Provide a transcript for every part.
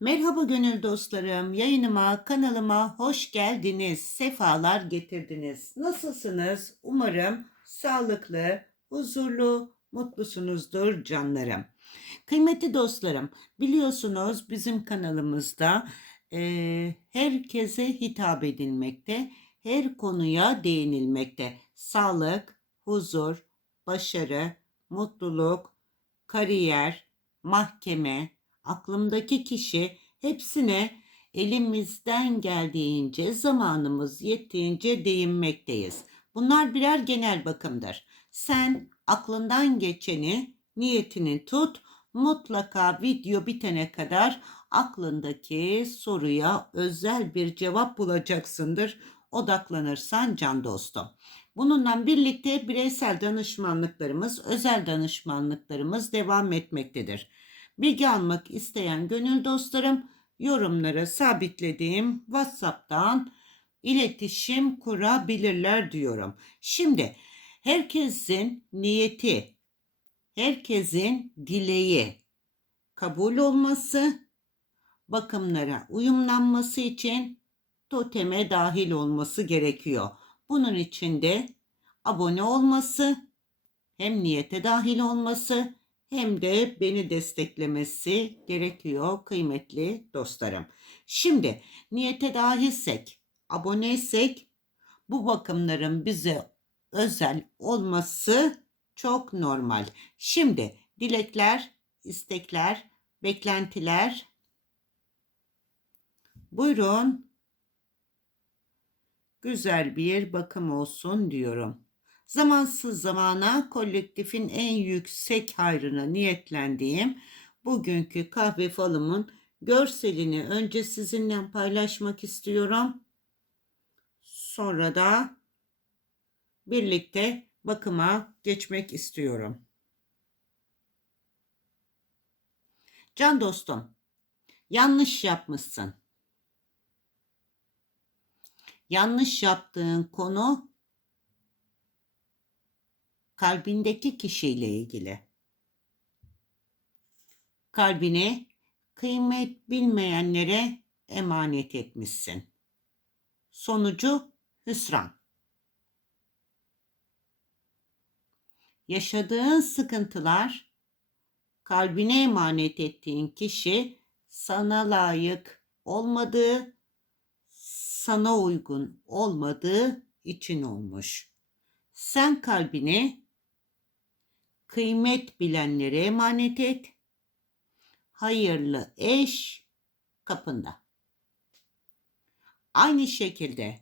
Merhaba gönül dostlarım. Yayınıma, kanalıma hoş geldiniz. Sefalar getirdiniz. Nasılsınız? Umarım sağlıklı, huzurlu, mutlusunuzdur canlarım. Kıymetli dostlarım, biliyorsunuz bizim kanalımızda eee, herkese hitap edilmekte, her konuya değinilmekte. Sağlık, huzur, başarı, mutluluk, kariyer, mahkeme, aklımdaki kişi hepsine elimizden geldiğince zamanımız yettiğince değinmekteyiz. Bunlar birer genel bakımdır. Sen aklından geçeni, niyetini tut. Mutlaka video bitene kadar aklındaki soruya özel bir cevap bulacaksındır. Odaklanırsan can dostum. Bununla birlikte bireysel danışmanlıklarımız, özel danışmanlıklarımız devam etmektedir. Bilgi almak isteyen gönül dostlarım yorumlara sabitlediğim WhatsApp'tan iletişim kurabilirler diyorum. Şimdi herkesin niyeti, herkesin dileği kabul olması, bakımlara uyumlanması için toteme dahil olması gerekiyor. Bunun için de abone olması, hem niyete dahil olması hem de beni desteklemesi gerekiyor kıymetli dostlarım. Şimdi niyete dahilsek, aboneysek bu bakımların bize özel olması çok normal. Şimdi dilekler, istekler, beklentiler. Buyurun. Güzel bir bakım olsun diyorum. Zamansız zamana kolektifin en yüksek hayrına niyetlendiğim bugünkü kahve falımın görselini önce sizinle paylaşmak istiyorum. Sonra da birlikte bakıma geçmek istiyorum. Can dostum, yanlış yapmışsın. Yanlış yaptığın konu kalbindeki kişiyle ilgili. Kalbini kıymet bilmeyenlere emanet etmişsin. Sonucu hüsran. Yaşadığın sıkıntılar, kalbine emanet ettiğin kişi sana layık olmadığı, sana uygun olmadığı için olmuş. Sen kalbini kıymet bilenlere emanet et. Hayırlı eş kapında. Aynı şekilde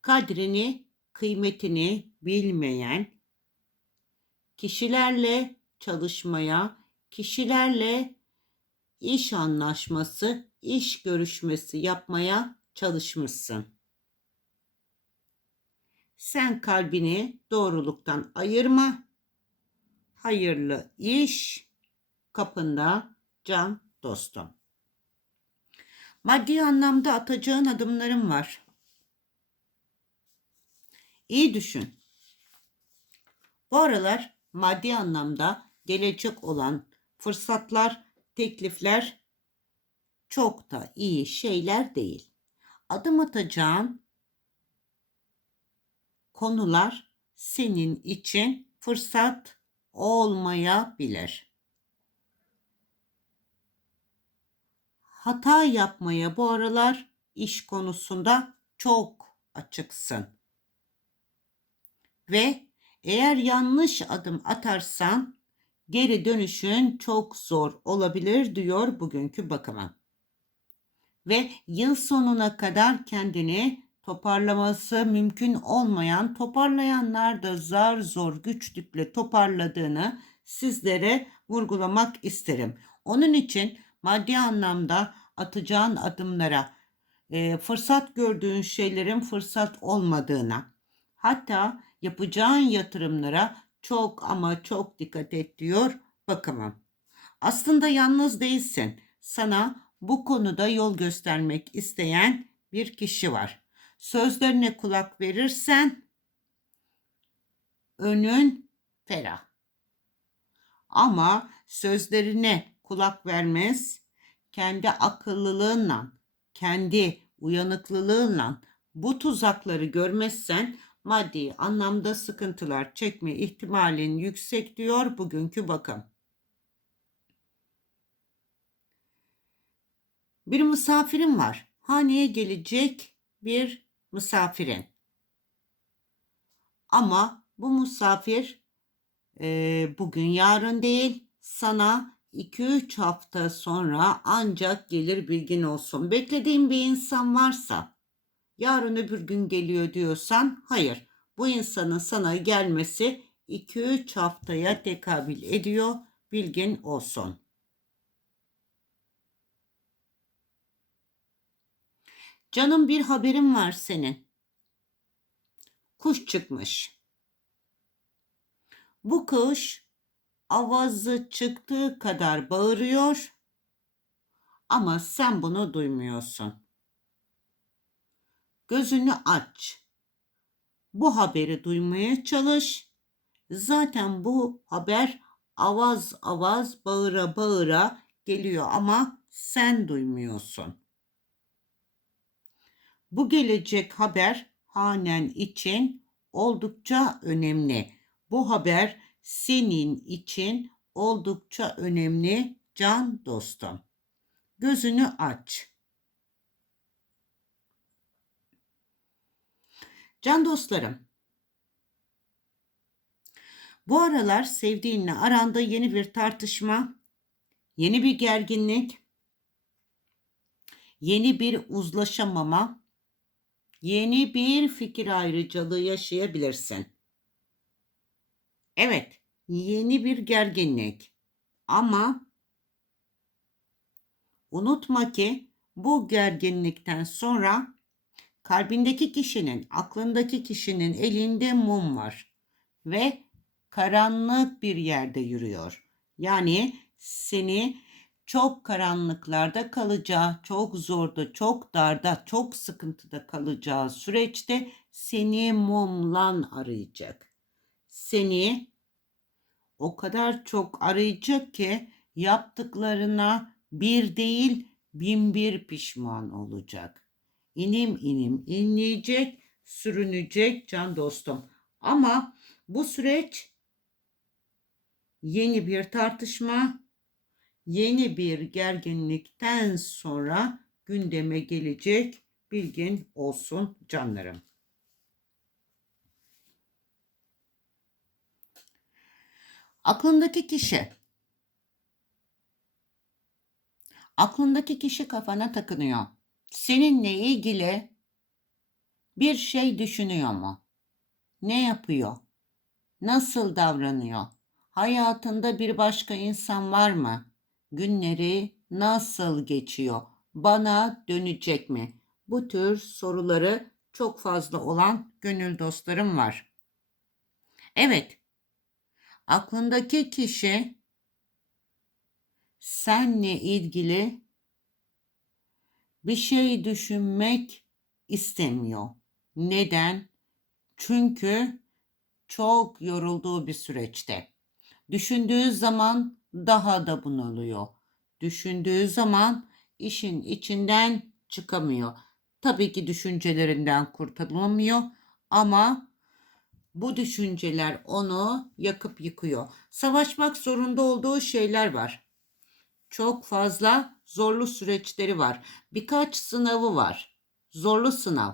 kadrini, kıymetini bilmeyen kişilerle çalışmaya, kişilerle iş anlaşması, iş görüşmesi yapmaya çalışmışsın. Sen kalbini doğruluktan ayırma. Hayırlı iş kapında can dostum. Maddi anlamda atacağın adımlarım var. İyi düşün. Bu aralar maddi anlamda gelecek olan fırsatlar, teklifler çok da iyi şeyler değil. Adım atacağın konular senin için fırsat olmayabilir. Hata yapmaya bu aralar iş konusunda çok açıksın. Ve eğer yanlış adım atarsan geri dönüşün çok zor olabilir diyor bugünkü bakıma. Ve yıl sonuna kadar kendini toparlaması mümkün olmayan, toparlayanlar da zar zor güçlükle toparladığını sizlere vurgulamak isterim. Onun için maddi anlamda atacağın adımlara, e, fırsat gördüğün şeylerin fırsat olmadığına, hatta yapacağın yatırımlara çok ama çok dikkat et diyor bakımım. Aslında yalnız değilsin. Sana bu konuda yol göstermek isteyen bir kişi var. Sözlerine kulak verirsen önün ferah. Ama sözlerine kulak vermez. Kendi akıllılığınla, kendi uyanıklılığınla bu tuzakları görmezsen maddi anlamda sıkıntılar çekme ihtimalin yüksek diyor bugünkü bakım. Bir misafirim var. Haneye gelecek bir misafirin. Ama bu misafir e, bugün yarın değil sana 2-3 hafta sonra ancak gelir bilgin olsun. Beklediğin bir insan varsa yarın öbür gün geliyor diyorsan hayır. Bu insanın sana gelmesi 2-3 haftaya tekabül ediyor. Bilgin olsun. Canım bir haberim var senin. Kuş çıkmış. Bu kuş avazı çıktığı kadar bağırıyor ama sen bunu duymuyorsun. Gözünü aç. Bu haberi duymaya çalış. Zaten bu haber avaz avaz bağıra bağıra geliyor ama sen duymuyorsun. Bu gelecek haber hanen için oldukça önemli. Bu haber senin için oldukça önemli can dostum. Gözünü aç. Can dostlarım. Bu aralar sevdiğinle aranda yeni bir tartışma, yeni bir gerginlik, yeni bir uzlaşamama, yeni bir fikir ayrıcalığı yaşayabilirsin. Evet, yeni bir gerginlik. Ama unutma ki bu gerginlikten sonra kalbindeki kişinin, aklındaki kişinin elinde mum var ve karanlık bir yerde yürüyor. Yani seni çok karanlıklarda kalacağı, çok zorda, çok darda, çok sıkıntıda kalacağı süreçte seni mumlan arayacak. Seni o kadar çok arayacak ki yaptıklarına bir değil bin bir pişman olacak. İnim inim inleyecek, sürünecek can dostum. Ama bu süreç yeni bir tartışma, yeni bir gerginlikten sonra gündeme gelecek bilgin olsun canlarım. Aklındaki kişi aklındaki kişi kafana takınıyor. Seninle ilgili bir şey düşünüyor mu? Ne yapıyor? Nasıl davranıyor? Hayatında bir başka insan var mı? Günleri nasıl geçiyor? Bana dönecek mi? Bu tür soruları çok fazla olan gönül dostlarım var. Evet. Aklındaki kişi senle ilgili bir şey düşünmek istemiyor. Neden? Çünkü çok yorulduğu bir süreçte. Düşündüğü zaman daha da bunalıyor. Düşündüğü zaman işin içinden çıkamıyor. Tabii ki düşüncelerinden kurtulamıyor ama bu düşünceler onu yakıp yıkıyor. Savaşmak zorunda olduğu şeyler var. Çok fazla zorlu süreçleri var. Birkaç sınavı var. Zorlu sınav.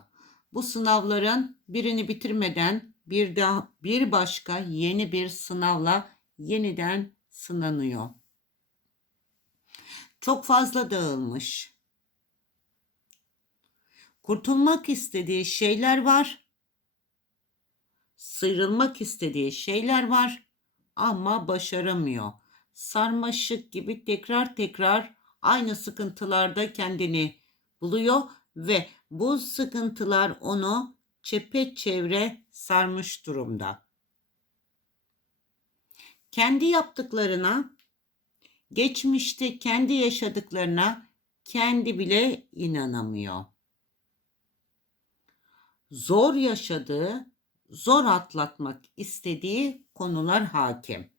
Bu sınavların birini bitirmeden bir daha bir başka yeni bir sınavla yeniden sınanıyor. Çok fazla dağılmış. Kurtulmak istediği şeyler var. Sıyrılmak istediği şeyler var ama başaramıyor. Sarmaşık gibi tekrar tekrar aynı sıkıntılarda kendini buluyor ve bu sıkıntılar onu çepeçevre sarmış durumda. Kendi yaptıklarına, geçmişte kendi yaşadıklarına kendi bile inanamıyor. Zor yaşadığı, zor atlatmak istediği konular hakim.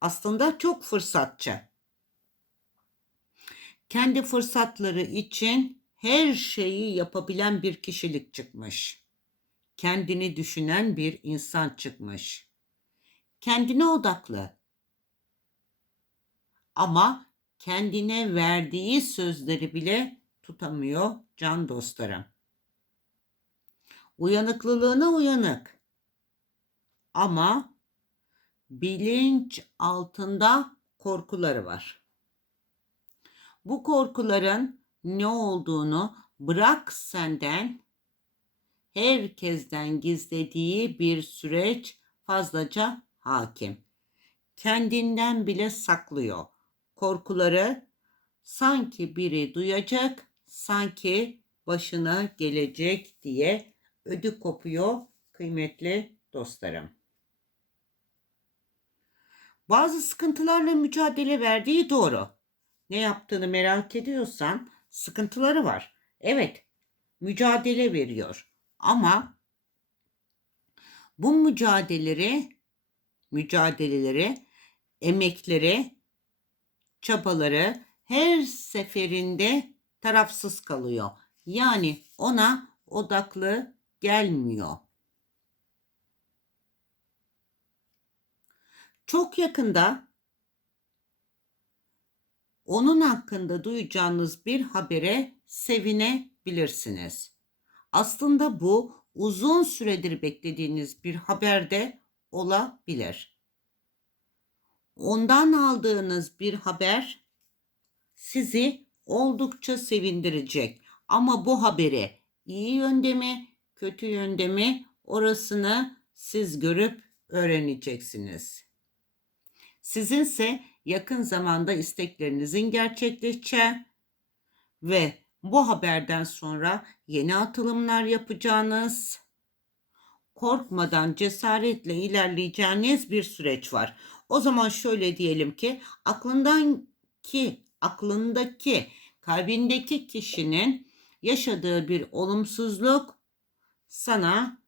Aslında çok fırsatçı. kendi fırsatları için her şeyi yapabilen bir kişilik çıkmış. Kendini düşünen bir insan çıkmış. Kendine odaklı. Ama kendine verdiği sözleri bile tutamıyor can dostlarım. Uyanıklılığına uyanık. Ama bilinç altında korkuları var. Bu korkuların ne olduğunu bırak senden herkesten gizlediği bir süreç fazlaca hakim. Kendinden bile saklıyor. Korkuları sanki biri duyacak, sanki başına gelecek diye ödü kopuyor kıymetli dostlarım. Bazı sıkıntılarla mücadele verdiği doğru. Ne yaptığını merak ediyorsan sıkıntıları var. Evet, mücadele veriyor. Ama bu mücadeleleri, mücadeleleri, emekleri, çabaları her seferinde tarafsız kalıyor. Yani ona odaklı gelmiyor. Çok yakında onun hakkında duyacağınız bir habere sevinebilirsiniz. Aslında bu uzun süredir beklediğiniz bir haber de olabilir. Ondan aldığınız bir haber sizi oldukça sevindirecek. Ama bu haberi iyi yönde mi, kötü yönde mi orasını siz görüp öğreneceksiniz. Sizinse yakın zamanda isteklerinizin gerçekleşeceği ve bu haberden sonra yeni atılımlar yapacağınız, korkmadan cesaretle ilerleyeceğiniz bir süreç var. O zaman şöyle diyelim ki aklından ki aklındaki kalbindeki kişinin yaşadığı bir olumsuzluk sana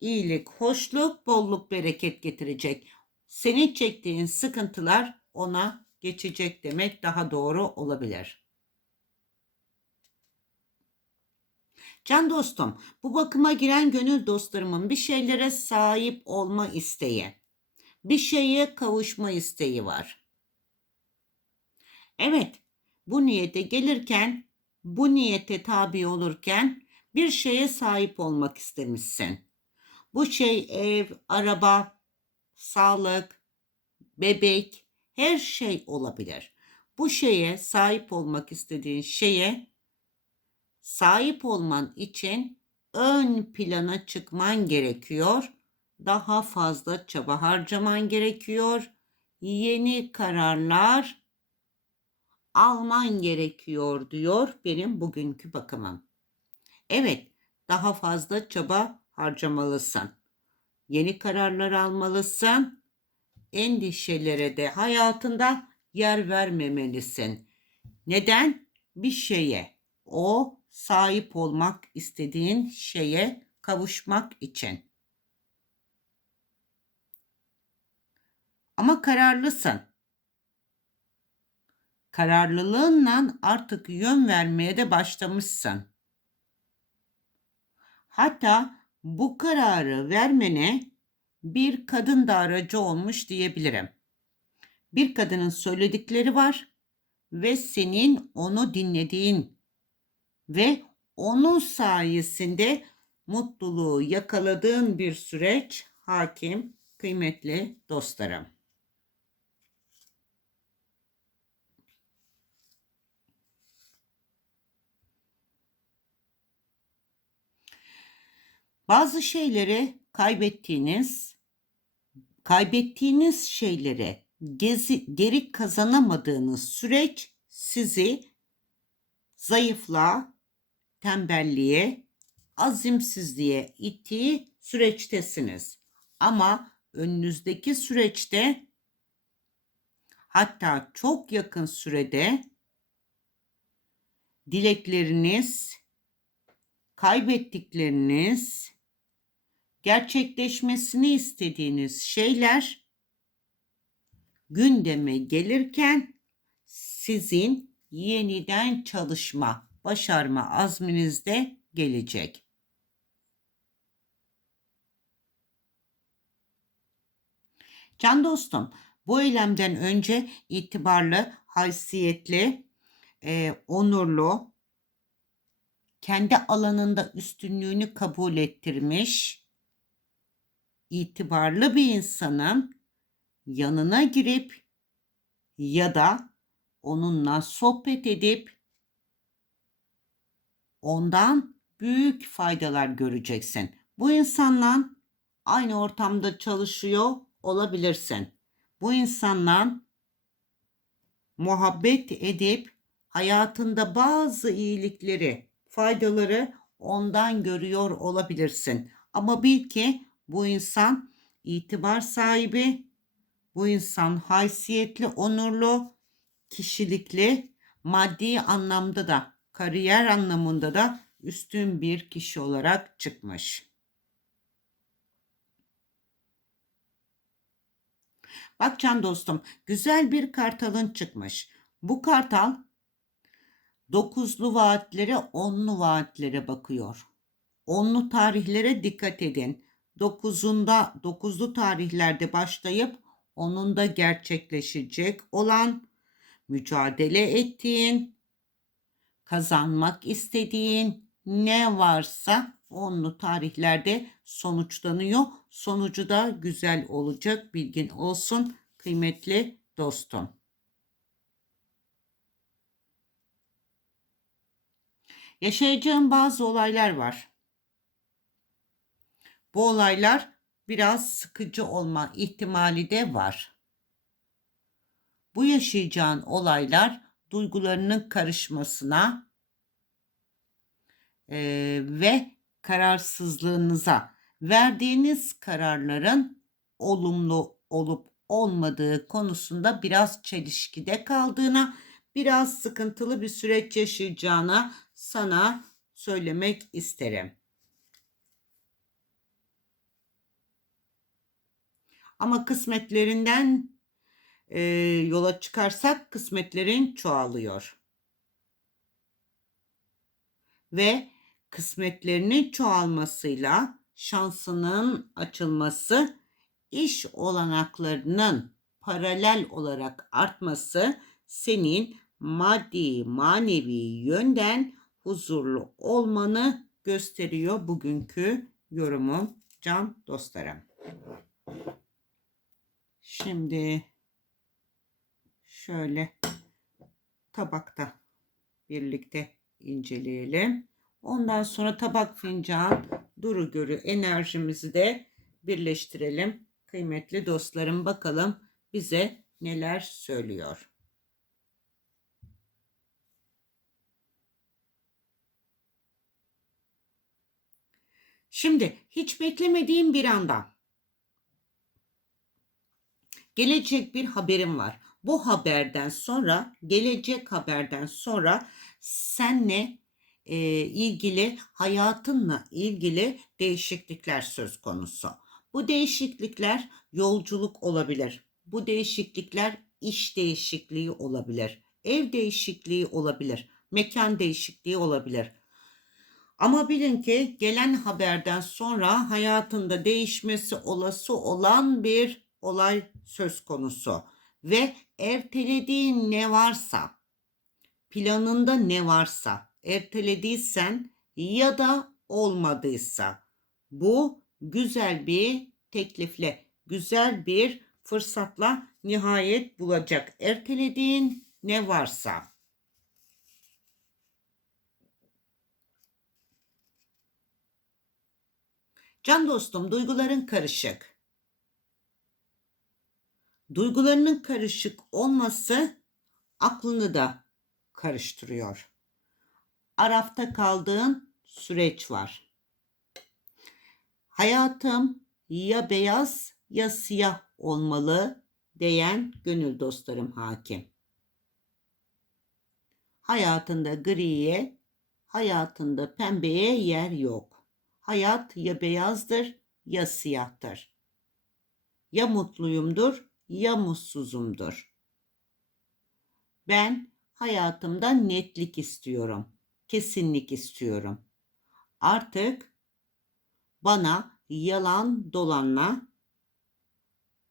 iyilik, hoşluk, bolluk, bereket getirecek. Senin çektiğin sıkıntılar ona geçecek demek daha doğru olabilir. Can dostum, bu bakıma giren gönül dostlarımın bir şeylere sahip olma isteği, bir şeye kavuşma isteği var. Evet, bu niyete gelirken, bu niyete tabi olurken bir şeye sahip olmak istemişsin. Bu şey ev, araba, sağlık, bebek, her şey olabilir. Bu şeye sahip olmak istediğin şeye sahip olman için ön plana çıkman gerekiyor. Daha fazla çaba harcaman gerekiyor. Yeni kararlar alman gerekiyor diyor benim bugünkü bakımım. Evet, daha fazla çaba harcamalısın. Yeni kararlar almalısın. Endişelere de hayatında yer vermemelisin. Neden? Bir şeye, o sahip olmak istediğin şeye kavuşmak için. Ama kararlısın. Kararlılığınla artık yön vermeye de başlamışsın. Hatta bu kararı vermene bir kadın da aracı olmuş diyebilirim. Bir kadının söyledikleri var ve senin onu dinlediğin ve onun sayesinde mutluluğu yakaladığın bir süreç hakim kıymetli dostlarım. Bazı şeyleri kaybettiğiniz, kaybettiğiniz şeyleri gezi, geri kazanamadığınız süreç sizi zayıflığa, tembelliğe, azimsizliğe ittiği süreçtesiniz. Ama önünüzdeki süreçte hatta çok yakın sürede dilekleriniz, kaybettikleriniz, gerçekleşmesini istediğiniz şeyler gündeme gelirken sizin yeniden çalışma, başarma azminizde gelecek. Can dostum, bu eylemden önce itibarlı, haysiyetli, e, onurlu, kendi alanında üstünlüğünü kabul ettirmiş, itibarlı bir insanın yanına girip ya da onunla sohbet edip ondan büyük faydalar göreceksin. Bu insanla aynı ortamda çalışıyor olabilirsin. Bu insanla muhabbet edip hayatında bazı iyilikleri, faydaları ondan görüyor olabilirsin. Ama bil ki bu insan itibar sahibi, bu insan haysiyetli, onurlu, kişilikli, maddi anlamda da, kariyer anlamında da üstün bir kişi olarak çıkmış. Bak can dostum, güzel bir kartalın çıkmış. Bu kartal dokuzlu vaatlere, onlu vaatlere bakıyor. Onlu tarihlere dikkat edin. Dokuzunda, dokuzlu tarihlerde başlayıp onun da gerçekleşecek olan mücadele ettiğin, kazanmak istediğin ne varsa onlu tarihlerde sonuçlanıyor. Sonucu da güzel olacak bilgin olsun kıymetli dostum. Yaşayacağım bazı olaylar var. Bu olaylar biraz sıkıcı olma ihtimali de var. Bu yaşayacağın olaylar duygularının karışmasına e, ve kararsızlığınıza verdiğiniz kararların olumlu olup olmadığı konusunda biraz çelişkide kaldığına, biraz sıkıntılı bir süreç yaşayacağına sana söylemek isterim. Ama kısmetlerinden e, yola çıkarsak kısmetlerin çoğalıyor. Ve kısmetlerinin çoğalmasıyla şansının açılması, iş olanaklarının paralel olarak artması senin maddi manevi yönden huzurlu olmanı gösteriyor bugünkü yorumum can dostlarım. Şimdi şöyle tabakta birlikte inceleyelim. Ondan sonra tabak fincan duru görü enerjimizi de birleştirelim. Kıymetli dostlarım bakalım bize neler söylüyor. Şimdi hiç beklemediğim bir anda gelecek bir haberim var. Bu haberden sonra, gelecek haberden sonra senle e, ilgili, hayatınla ilgili değişiklikler söz konusu. Bu değişiklikler yolculuk olabilir. Bu değişiklikler iş değişikliği olabilir. Ev değişikliği olabilir. Mekan değişikliği olabilir. Ama bilin ki gelen haberden sonra hayatında değişmesi olası olan bir olay söz konusu ve ertelediğin ne varsa, planında ne varsa ertelediysen ya da olmadıysa bu güzel bir teklifle, güzel bir fırsatla nihayet bulacak. Ertelediğin ne varsa. Can dostum duyguların karışık. Duygularının karışık olması aklını da karıştırıyor. Arafta kaldığın süreç var. Hayatım ya beyaz ya siyah olmalı diyen gönül dostlarım hakim. Hayatında griye, hayatında pembeye yer yok. Hayat ya beyazdır ya siyahtır. Ya mutluyumdur ya mutsuzumdur. Ben hayatımda netlik istiyorum. Kesinlik istiyorum. Artık bana yalan dolanla,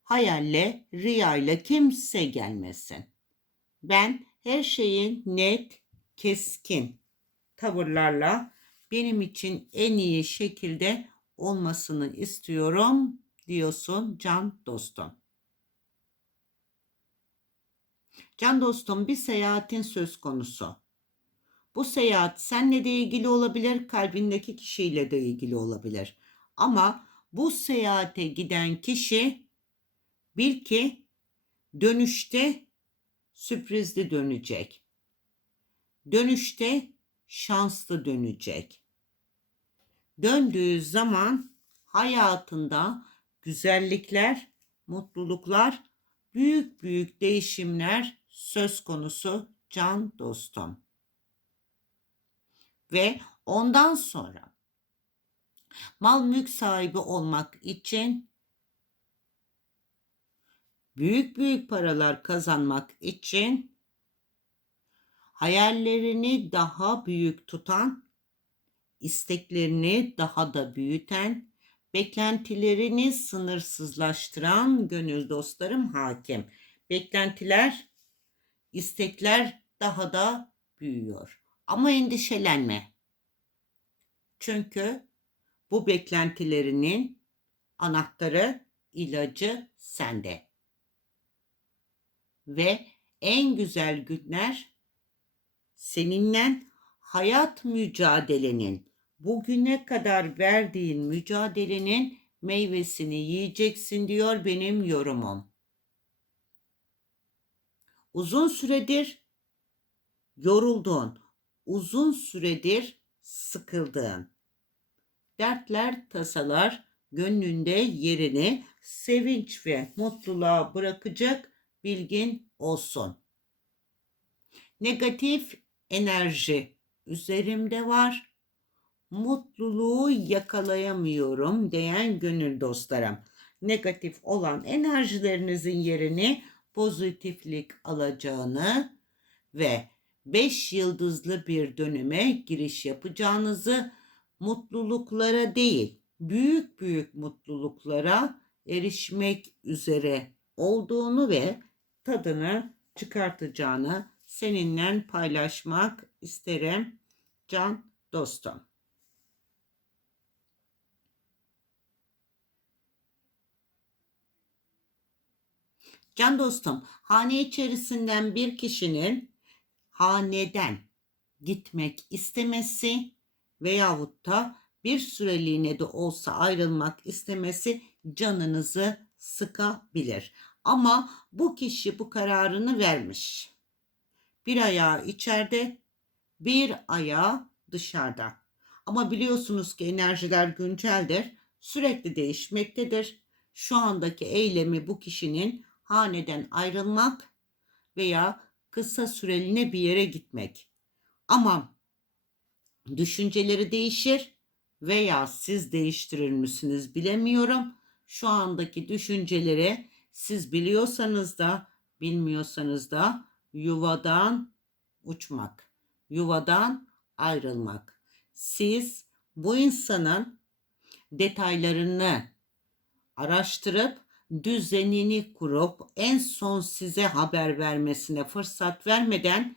hayalle, rüyayla kimse gelmesin. Ben her şeyin net, keskin tavırlarla benim için en iyi şekilde olmasını istiyorum diyorsun can dostum. Can dostum bir seyahatin söz konusu. Bu seyahat seninle de ilgili olabilir, kalbindeki kişiyle de ilgili olabilir. Ama bu seyahate giden kişi bil ki dönüşte sürprizli dönecek. Dönüşte şanslı dönecek. Döndüğü zaman hayatında güzellikler, mutluluklar, büyük büyük değişimler söz konusu can dostum. Ve ondan sonra mal mülk sahibi olmak için büyük büyük paralar kazanmak için hayallerini daha büyük tutan, isteklerini daha da büyüten, beklentilerini sınırsızlaştıran gönül dostlarım hakim. Beklentiler, istekler daha da büyüyor. Ama endişelenme. Çünkü bu beklentilerinin anahtarı, ilacı sende. Ve en güzel günler seninle hayat mücadelenin, bugüne kadar verdiğin mücadelenin meyvesini yiyeceksin diyor benim yorumum. Uzun süredir yoruldun, uzun süredir sıkıldığın, dertler, tasalar gönlünde yerini sevinç ve mutluluğa bırakacak bilgin olsun. Negatif enerji üzerimde var. Mutluluğu yakalayamıyorum diyen gönül dostlarım. Negatif olan enerjilerinizin yerini pozitiflik alacağını ve 5 yıldızlı bir döneme giriş yapacağınızı mutluluklara değil, büyük büyük mutluluklara erişmek üzere olduğunu ve tadını çıkartacağını seninle paylaşmak isterim can dostum. Can dostum, hane içerisinden bir kişinin haneden gitmek istemesi veyahut da bir süreliğine de olsa ayrılmak istemesi canınızı sıkabilir. Ama bu kişi bu kararını vermiş. Bir ayağı içeride, bir ayağı dışarıda. Ama biliyorsunuz ki enerjiler günceldir, sürekli değişmektedir. Şu andaki eylemi bu kişinin haneden ayrılmak veya kısa süreliğine bir yere gitmek. Ama düşünceleri değişir veya siz değiştirir misiniz bilemiyorum. Şu andaki düşünceleri siz biliyorsanız da bilmiyorsanız da yuvadan uçmak, yuvadan ayrılmak. Siz bu insanın detaylarını araştırıp düzenini kurup en son size haber vermesine fırsat vermeden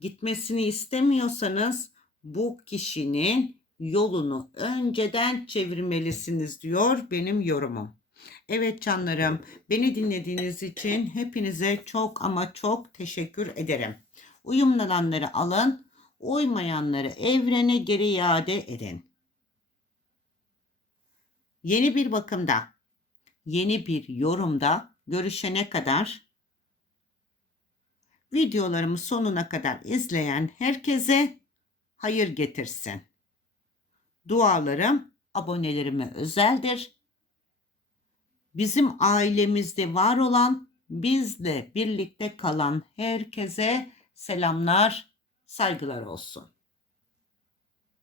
gitmesini istemiyorsanız bu kişinin yolunu önceden çevirmelisiniz diyor benim yorumum. Evet canlarım beni dinlediğiniz için hepinize çok ama çok teşekkür ederim. Uyumlananları alın, uymayanları evrene geri iade edin. Yeni bir bakımda, yeni bir yorumda görüşene kadar videolarımı sonuna kadar izleyen herkese hayır getirsin. Dualarım abonelerime özeldir. Bizim ailemizde var olan, bizle birlikte kalan herkese selamlar, saygılar olsun.